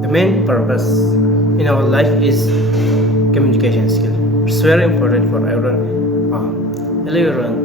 The main purpose in our life is communication skill. It's very important for everyone. Hello everyone,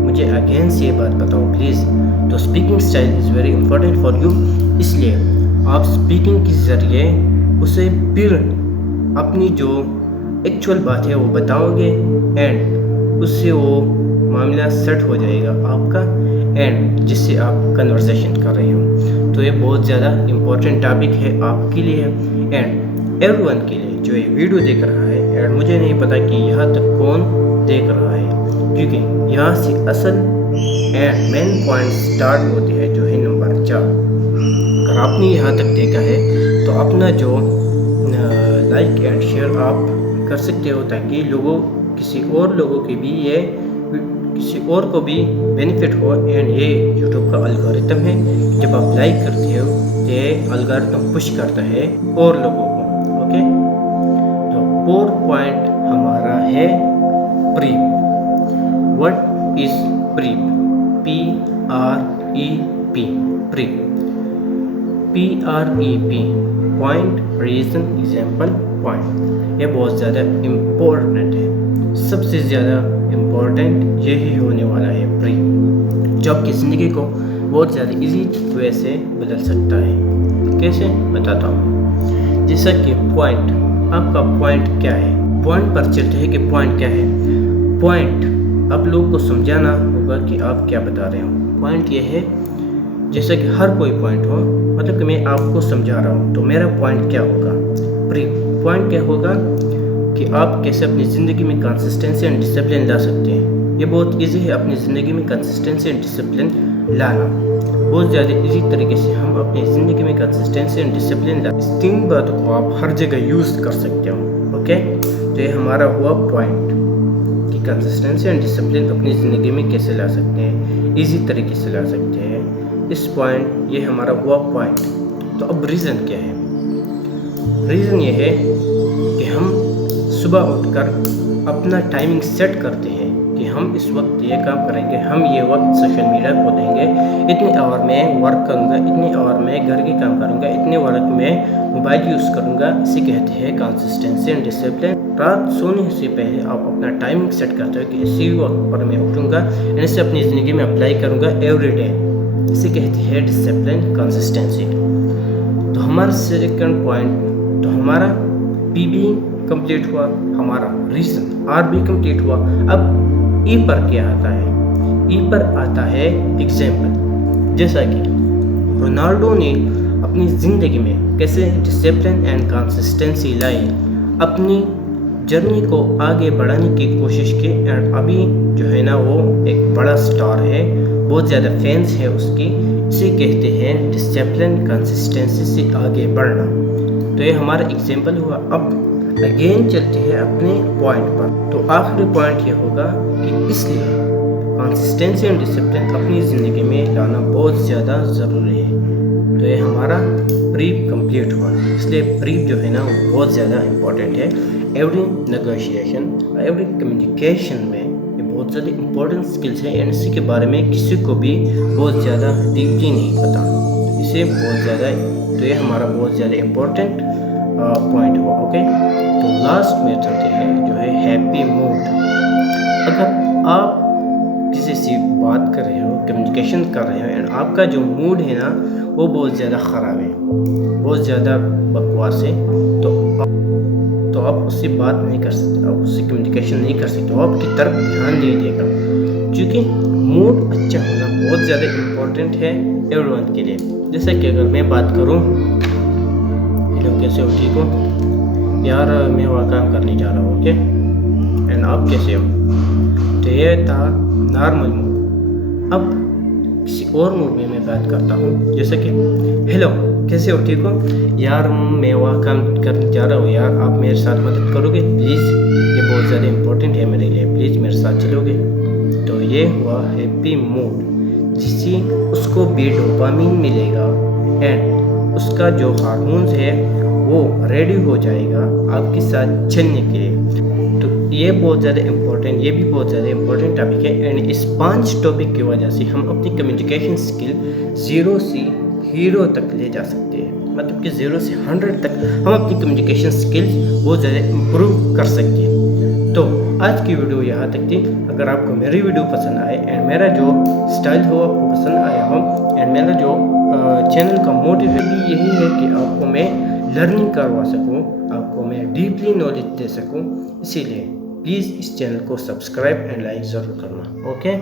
مجھے again سے یہ بات بتاؤ please. تو speaking style is very important for you, اس لیے آپ اسپیکنگ کے ذریعے اسے پھر اپنی جو ایکچوئل بات ہے وہ بتاؤ گے اینڈ اس سے وہ معاملہ سیٹ ہو جائے گا آپ کا، اینڈ جس سے آپ کنورسیشن کر رہے ہو. تو یہ بہت زیادہ امپورٹنٹ ٹاپک ہے آپ کے لیے اینڈ ایوری ون کے لیے جو یہ ویڈیو دیکھ رہا ہے. اینڈ مجھے نہیں پتا کہ یہاں تک کون دیکھ رہا ہے، کیونکہ یہاں سے اصل اینڈ مین پوائنٹ سٹارٹ ہوتی ہے جو ہے نمبر 4. اگر آپ نے یہاں تک دیکھا ہے تو اپنا جو لائک اینڈ شیئر آپ کر سکتے ہو تاکہ کسی اور لوگوں کی بھی کسی اور کو بھی بینیفٹ ہو. اینڈ یہ یوٹیوب کا الگورتھم ہے، جب آپ لائک کرتے ہو یہ الگورتھم پش کرتا ہے اور لوگوں کو. اوکے، تو 4 پوائنٹ ہمارا ہے prep. What is prep? PREP، prep. PREP point, reason, example, point. یہ بہت زیادہ امپورٹنٹ ہے، سب سے زیادہ امپورٹنٹ یہی ہونے والا ہے پریپ، جو آپ کی زندگی کو بہت زیادہ ایزی وے سے بدل سکتا ہے. کیسے بتاتا ہوں. جیسا کہ پوائنٹ، آپ کا پوائنٹ کیا ہے؟ پوائنٹ پر چلتے ہیں کہ پوائنٹ کیا ہے. پوائنٹ آپ لوگ کو سمجھانا ہوگا کہ آپ کیا بتا رہے ہو. پوائنٹ یہ ہے جیسا کہ ہر کوئی پوائنٹ ہو، مطلب کہ میں آپ کو سمجھا رہا ہوں تو میرا پوائنٹ کیا ہوگا. پوائنٹ کیا ہوگا کہ آپ کیسے اپنی زندگی میں کنسسٹنسی اینڈ ڈسپلن لا سکتے ہیں. یہ بہت ایزی ہے اپنی زندگی میں کنسسٹنسی اینڈ ڈسپلن لانا. بہت زیادہ ایزی طریقے سے ہم اپنی زندگی میں کنسسٹنسی اینڈ ڈسپلن لا. اس 3 باتوں کو آپ ہر جگہ یوز کر سکتے ہو. اوکے، تو یہ ہمارا ہوا پوائنٹ کہ کنسسٹنسی اینڈ ڈسپلن اپنی زندگی میں کیسے لا سکتے ہیں، ایزی طریقے سے لا سکتے ہیں. اس پوائنٹ، یہ ہمارا ہوا پوائنٹ. تو اب ریزن کیا ہے؟ ریزن یہ ہے کہ ہم صبح اٹھ کر اپنا ٹائمنگ سیٹ کرتے ہیں کہ ہم اس وقت یہ کام کریں گے، ہم یہ وقت سوشل میڈیا کو دیں گے، اتنے آور میں ورک کروں گا، اتنے آور میں گھر کے کام کروں گا، اتنے وقت میں موبائل یوز کروں گا. اسے کہتے ہیں کنسسٹنسی اینڈ ڈسپلن. رات سونے سے پہلے آپ اپنا ٹائمنگ سیٹ کرتے ہو کہ اسی وقت پر میں اٹھوں گا، اسے اپنی زندگی میں اپلائی کروں گا ایوری ڈے. اسے کہتے ہیں ڈسپلن، کنسسٹنسی. تو ہمارا سیکنڈ پوائنٹ، تو ہمارا پی بھی کمپلیٹ ہوا، ہمارا ریزن آر بھی کمپلیٹ ہوا. اب ای پر کیا آتا ہے؟ ای پر آتا ہے ایگزامپل. جیسا کہ رونالڈو نے اپنی زندگی میں کیسے ڈسپلن اینڈ کنسسٹنسی لائی، اپنی جرنی کو آگے بڑھانے کی کوشش کی، اینڈ ابھی جو ہے نا وہ ایک بڑا سٹار ہے، بہت زیادہ فینس ہے اس کی. اسے کہتے ہیں ڈسپلن، کنسسٹنسی سے آگے بڑھنا. تو یہ ہمارا ایگزامپل ہوا. اب اگین چلتے ہیں اپنے پوائنٹ پر. تو آخری پوائنٹ یہ ہوگا کہ اس لیے کنسسٹنسی اینڈ ڈسپلن اپنی زندگی میں لانا بہت زیادہ ضروری ہے. تو یہ ہمارا پریپ کمپلیٹ ہوا. اس لیے پریپ جو ہے نا وہ بہت زیادہ امپورٹنٹ ہے. ایوری نیگوشیشن، ایوری کمیونیکیشن میں یہ بہت زیادہ امپورٹنٹ اسکلس ہیں، اینڈ اسی کے بارے میں کسی کو بھی بہت زیادہ ڈیپلی نہیں پتا. اسے بہت زیادہ، تو یہ ہمارا بہت زیادہ امپورٹنٹ پوائنٹ ہوا. اوکے، تو لاسٹ میں چلتے ہیں جو ہے ہیپی موڈ. اگر آپ کسی سے بات کر رہے ہو، کمیونیکیشن کر رہے ہو، اینڈ آپ کا جو موڈ ہے نا وہ بہت زیادہ خراب ہے، بہت زیادہ بکواس ہے، تو آپ اس سے بات نہیں کر سکتے، آپ اس سے کمیونیکیشن نہیں کر سکتے، وہ آپ کی طرف دھیان نہیں دے گا. کیونکہ موڈ اچھا ہونا بہت زیادہ امپورٹنٹ ہے ایوری ون کے لیے. جیسا کہ اگر میں بات کروں، ہیلو کیسے ہو، ٹھیک ہو یار، میں وہاں کام کرنے جا رہا ہوں. اوکے، اینڈ آپ کیسے ہو؟ تو یہ تھا نارمل موڈ. اب کسی اور موڈ میں بات کرتا ہوں، جیسا کہ ہیلو کیسے ہو، ٹھیک ہو یار، میں وہاں کام کرنے جا رہا ہوں یار، آپ میرے ساتھ مدد کرو گے پلیز، یہ بہت زیادہ امپورٹنٹ ہے میرے لیے، پلیز میرے ساتھ چلو گے. تو یہ ہوا ہیپی موڈ، جس سے اس کو بھی ڈوپامین ملے گا، اینڈ اس کا جو ہارمونز ہے وہ ریڈی ہو جائے گا آپ کے ساتھ چلنے کے لیے. تو یہ بہت زیادہ امپورٹنٹ، یہ بھی بہت زیادہ امپورٹنٹ ٹاپک ہے. اینڈ اس 5 ٹاپک کی وجہ سے ہم اپنی کمیونیکیشن اسکل 0 سے ہیرو تک لے جا سکتے ہیں. مطلب کہ 0 سے 100 تک ہم اپنی کمیونیکیشن اسکل بہت زیادہ امپروو کر سکتے ہیں. تو آج کی ویڈیو یہاں تک تھی. اگر آپ کو میری ویڈیو پسند آئے اینڈ میرا جو اسٹائل ہو آپ کو پسند آیا ہو اینڈ میرا جو چینل کا موٹیو بھی یہی ہے کہ آپ کو میں لرننگ کروا سکوں, آپ کو میں ڈیپلی نالج دے سکوں, اسی لیے پلیز اس چینل کو سبسکرائب اینڈ لائک ضرور کرنا. اوکے.